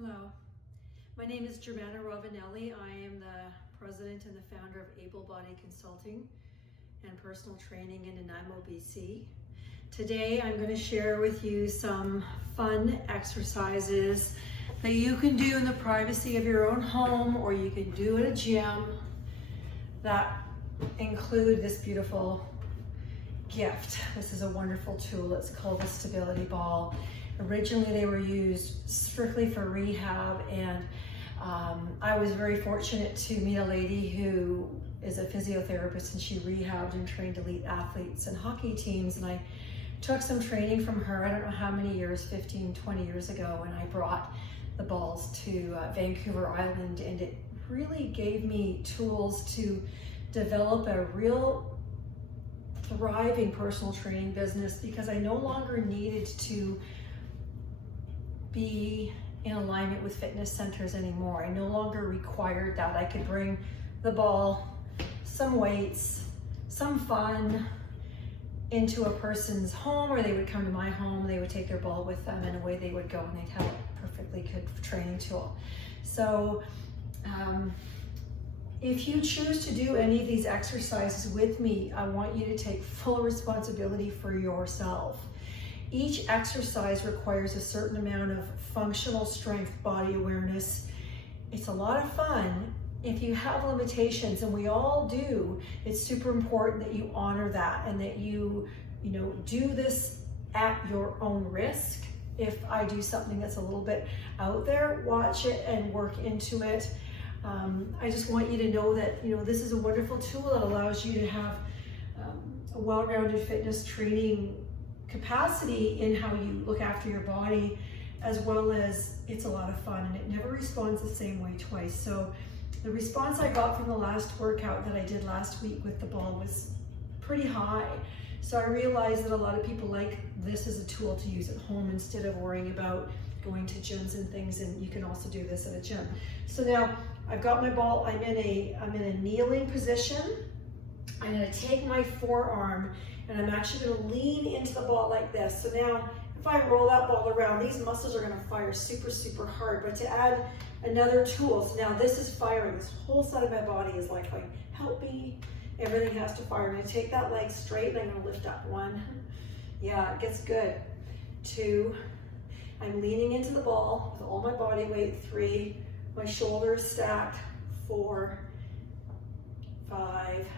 Hello, my name is Germana Rovinelli. I am the president and the founder of Able Body Consulting and Personal Training in Nanaimo, BC. Today I'm going to share with you some fun exercises that you can do in the privacy of your own home, or you can do at a gym, that include this beautiful gift. This is a wonderful tool. It's called the Stability Ball. Originally they were used strictly for rehab, and I was very fortunate to meet a lady who is a physiotherapist, and she rehabbed and trained elite athletes and hockey teams, and I took some training from her. I don't know how many years, 15, 20 years ago, and I brought the balls to Vancouver Island, and it really gave me tools to develop a real thriving personal training business, because I no longer needed to be in alignment with fitness centers anymore. I no longer required that. I could bring the ball, some weights, some fun into a person's home, or they would come to my home, they would take their ball with them, and away they would go, and they'd have a perfectly good training tool. So if you choose to do any of these exercises with me, I want you to take full responsibility for yourself. Each exercise requires a certain amount of functional strength, body awareness. It's a lot of fun. If you have limitations, and we all do, it's super important that you honor that, and that you do this at your own risk. If I do something that's a little bit out there, watch it and work into it. I just want you to know that this is a wonderful tool that allows you to have a well-rounded fitness training capacity in how you look after your body, as well as it's a lot of fun, and it never responds the same way twice. So the response I got from the last workout that I did last week with the ball was pretty high. So I realized that a lot of people like this as a tool to use at home instead of worrying about going to gyms and things, and you can also do this at a gym. So now I've got my ball, I'm in a kneeling position. I'm gonna take my forearm, and I'm actually gonna lean into the ball like this. So now if I roll that ball around, these muscles are gonna fire super, super hard. But to add another tool, so now this is firing, this whole side of my body is like going, help me, everything has to fire. I'm gonna take that leg straight, and I'm gonna lift up. 1, yeah, it gets good. 2, I'm leaning into the ball with all my body weight. 3, my shoulders stacked. 4, 5,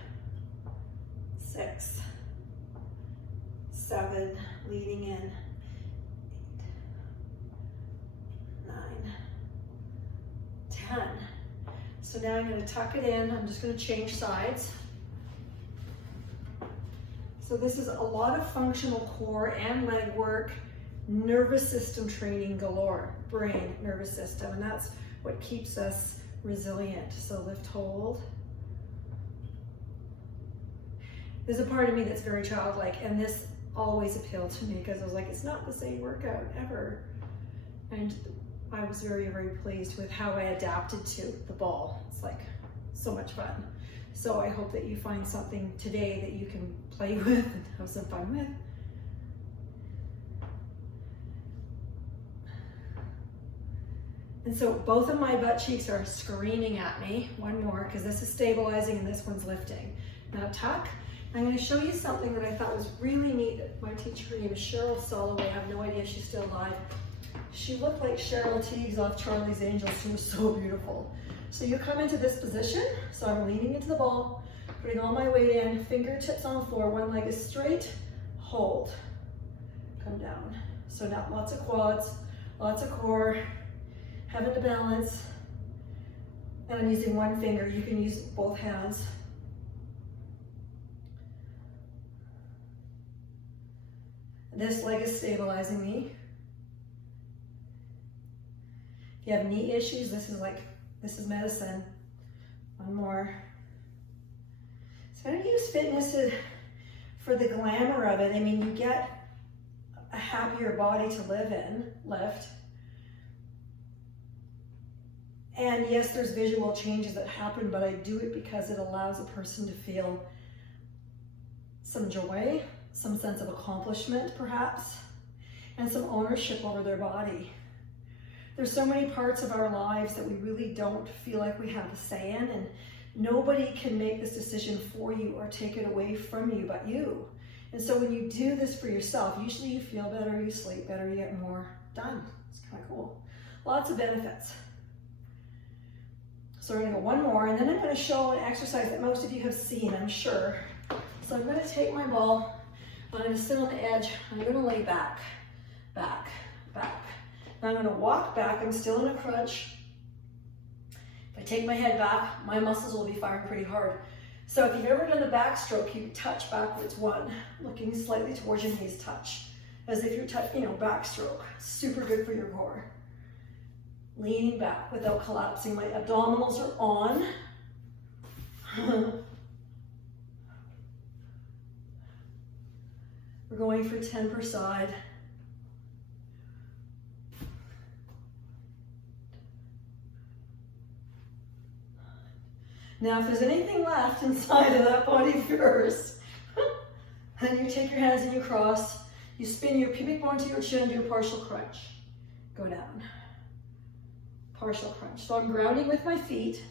6, 7, leaning in. 8, 9, 10. So now I'm going to tuck it in. I'm just going to change sides. So this is a lot of functional core and leg work, nervous system training galore, brain, nervous system, and that's what keeps us resilient. So lift, hold. There's a part of me that's very childlike, and this always appealed to me because I was like, it's not the same workout ever. And I was very, very pleased with how I adapted to the ball. It's like so much fun. So I hope that you find something today that you can play with and have some fun with. And so both of my butt cheeks are screaming at me. One more, because this is stabilizing and this one's lifting. Now tuck. I'm going to show you something that I thought was really neat. My teacher, her name is Cheryl Soloway. I have no idea if she's still alive. She looked like Cheryl Teagues off Charlie's Angels. She was so beautiful. So you come into this position. So I'm leaning into the ball, putting all my weight in, fingertips on the floor, one leg is straight, hold, come down. So now lots of quads, lots of core, having to balance, and I'm using one finger. You can use both hands. This leg is stabilizing me. If you have knee issues, this is medicine. One more. So I don't use fitness for the glamour of it. I mean, you get a happier body to lift. And yes, there's visual changes that happen, but I do it because it allows a person to feel some joy, some sense of accomplishment perhaps, and some ownership over their body. There's so many parts of our lives that we really don't feel like we have a say in, and nobody can make this decision for you or take it away from you but you. And so when you do this for yourself, usually you feel better, you sleep better, you get more done. It's kind of cool. Lots of benefits. So we're gonna go one more, and then I'm gonna show an exercise that most of you have seen, I'm sure. So I'm gonna take my ball, I'm gonna sit on the edge, I'm gonna lay back, back, back. Now I'm gonna walk back, I'm still in a crunch. If I take my head back, my muscles will be firing pretty hard. So if you've ever done the backstroke, you touch backwards one, looking slightly towards your knees, touch. As if you're backstroke, super good for your core. Leaning back without collapsing. My abdominals are on. We're going for 10 per side. Now, if there's anything left inside of that body of yours, then you take your hands and you cross. You spin your pubic bone to your chin, do a partial crunch. Go down. Partial crunch. So I'm grounding with my feet.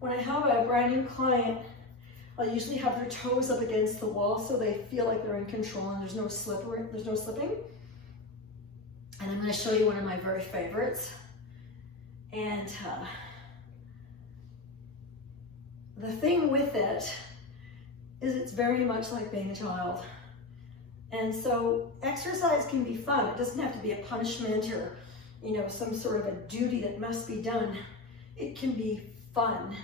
When I have a brand new client, I'll usually have their toes up against the wall so they feel like they're in control and there's no slipping. And I'm going to show you one of my very favorites. And the thing with it is it's very much like being a child. And so exercise can be fun. It doesn't have to be a punishment or some sort of a duty that must be done. It can be fun.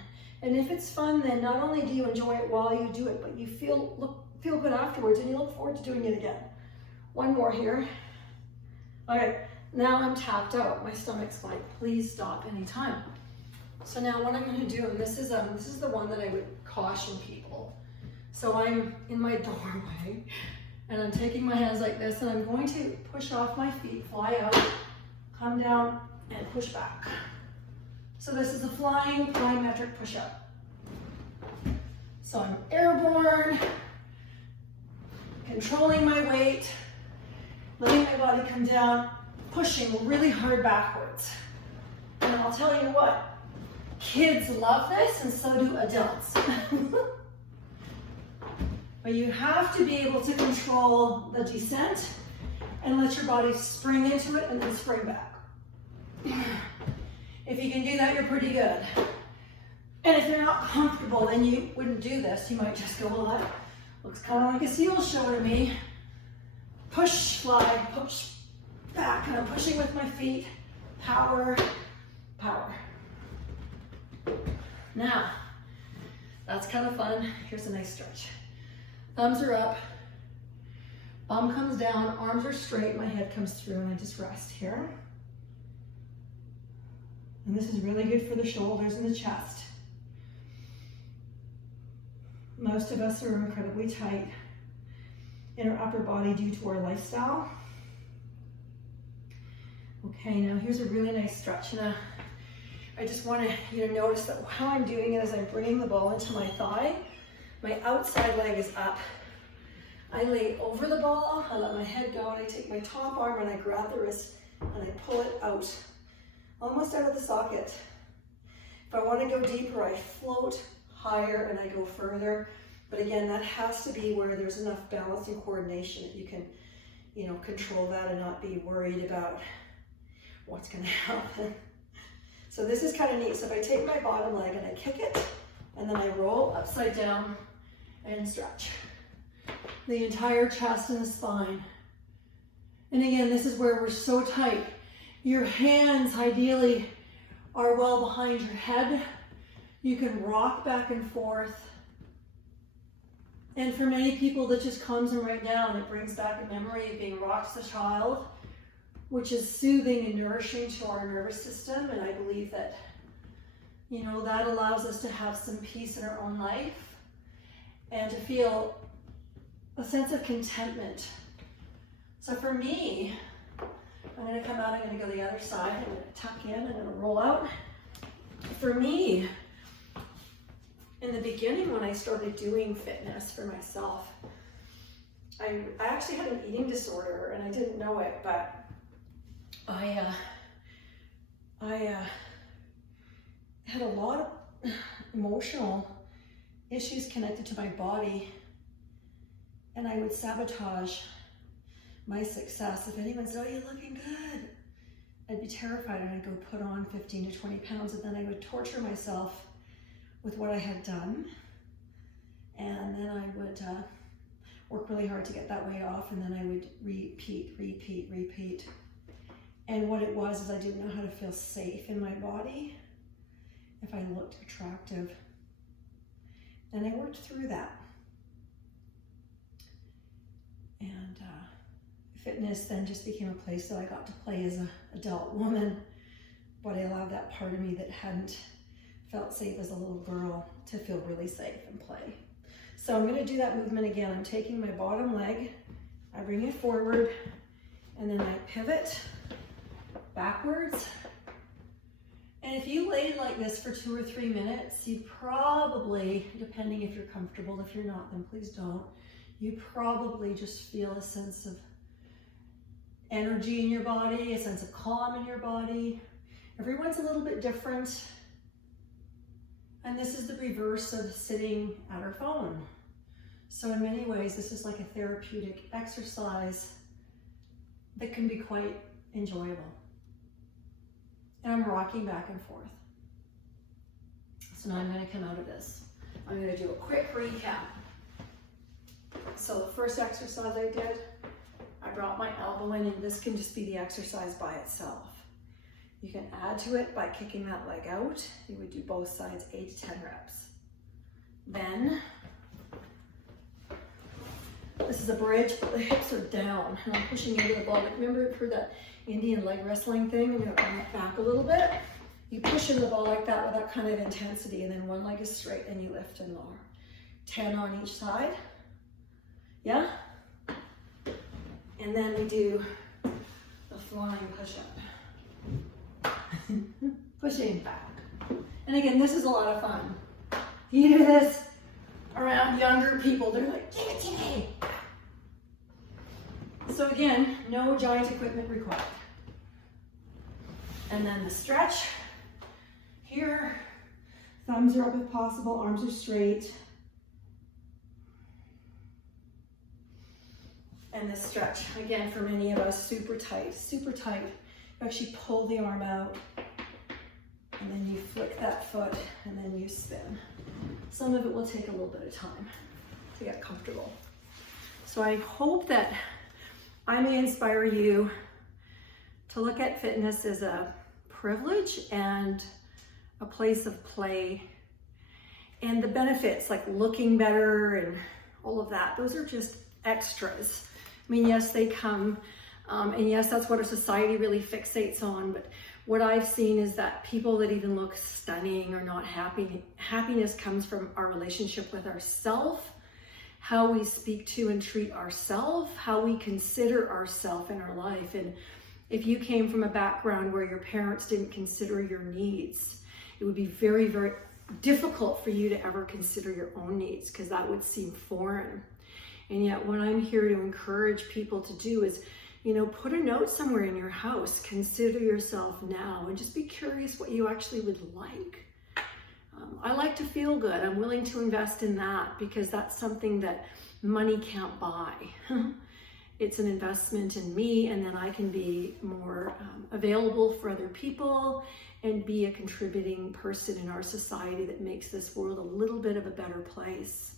And if it's fun, then not only do you enjoy it while you do it, but you feel good afterwards and you look forward to doing it again. One more here. Okay, now I'm tapped out. My stomach's like, please stop anytime. So now what I'm gonna do, and this is the one that I would caution people. So I'm in my doorway and I'm taking my hands like this and I'm going to push off my feet, fly out, come down and push back. So this is a flying plyometric push-up. So I'm airborne, controlling my weight, letting my body come down, pushing really hard backwards. And I'll tell you what, kids love this and so do adults. But you have to be able to control the descent and let your body spring into it and then spring back. If you can do that, you're pretty good. And if you're not comfortable, then you wouldn't do this. You might just go, well, that looks kind of like a seal show to me. Push, fly, push back. And I'm pushing with my feet. Power, power. Now, that's kind of fun. Here's a nice stretch. Thumbs are up. Bum comes down. Arms are straight. My head comes through and I just rest here. And this is really good for the shoulders and the chest. Most of us are incredibly tight in our upper body due to our lifestyle. Okay, now here's a really nice stretch. Now, I just want you to notice that how I'm doing it is I'm bringing the ball into my thigh. My outside leg is up. I lay over the ball, I let my head go, and I take my top arm and I grab the wrist and I pull it out. Almost out of the socket. If I want to go deeper, I float higher and I go further. But again, that has to be where there's enough balance and coordination that you can, control that and not be worried about what's going to happen. So this is kind of neat. So if I take my bottom leg and I kick it, and then I roll upside down and stretch the entire chest and the spine. And again, this is where we're so tight. Your hands ideally are well behind your head. You can rock back and forth. And for many people that just calms them right down. It brings back a memory of being rocked as a child, which is soothing and nourishing to our nervous system. And I believe that, that allows us to have some peace in our own life and to feel a sense of contentment. So for me, I'm going to come out, I'm going to go the other side, I'm going to tuck in, I'm going to roll out. For me, in the beginning when I started doing fitness for myself, I actually had an eating disorder and I didn't know it, but emotional issues connected to my body, and I would sabotage my success. If anyone said, oh, you're looking good, I'd be terrified and I'd go put on 15 to 20 pounds, and then I would torture myself with what I had done. And then I would work really hard to get that weight off, and then I would repeat. And what it was is I didn't know how to feel safe in my body if I looked attractive. And I worked through that. And fitness then just became a place that I got to play as an adult woman, but I allowed that part of me that hadn't felt safe as a little girl to feel really safe and play. So I'm going to do that movement again. I'm taking my bottom leg, I bring it forward, and then I pivot backwards. And if you laid like this for 2 or 3 minutes, you probably, depending if you're comfortable, if you're not, then please don't, you probably just feel a sense of energy in your body, a sense of calm in your body. Everyone's a little bit different. And this is the reverse of sitting at our phone. So in many ways, this is like a therapeutic exercise that can be quite enjoyable. And I'm rocking back and forth. So now I'm going to come out of this. I'm going to do a quick recap. So the first exercise I did, I brought my elbow in, and this can just be the exercise by itself. You can add to it by kicking that leg out. You would do both sides, 8 to 10 reps. Then, this is a bridge, but the hips are down, and I'm pushing into the ball. Like, remember for that Indian leg wrestling thing? I'm gonna bring it back a little bit. You push in the ball like that with that kind of intensity, and then one leg is straight, and you lift and lower. 10 on each side. Yeah? And then we do the flying push-up. Pushing back. And again, this is a lot of fun. You do this around younger people, they're like, give it to me. So again, no giant equipment required. And then the stretch. Here, thumbs are up if possible, arms are straight. And the stretch, again, for many of us, super tight, super tight. You actually pull the arm out, and then you flick that foot, and then you spin. Some of it will take a little bit of time to get comfortable. So I hope that I may inspire you to look at fitness as a privilege and a place of play. And the benefits, like looking better and all of that, those are just extras. I mean, yes, they come, and yes, that's what our society really fixates on, but what I've seen is that people that even look stunning are not happy. Happiness comes from our relationship with ourself, how we speak to and treat ourselves, how we consider ourselves in our life. And if you came from a background where your parents didn't consider your needs, it would be very, very difficult for you to ever consider your own needs, because that would seem foreign. And yet what I'm here to encourage people to do is, put a note somewhere in your house, consider yourself now, and just be curious what you actually would like. I like to feel good. I'm willing to invest in that because that's something that money can't buy. It's an investment in me, and then I can be more available for other people and be a contributing person in our society that makes this world a little bit of a better place.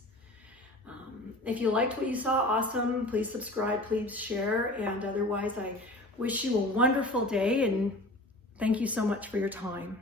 If you liked what you saw, awesome. Please subscribe, please share. And otherwise, I wish you a wonderful day, and thank you so much for your time.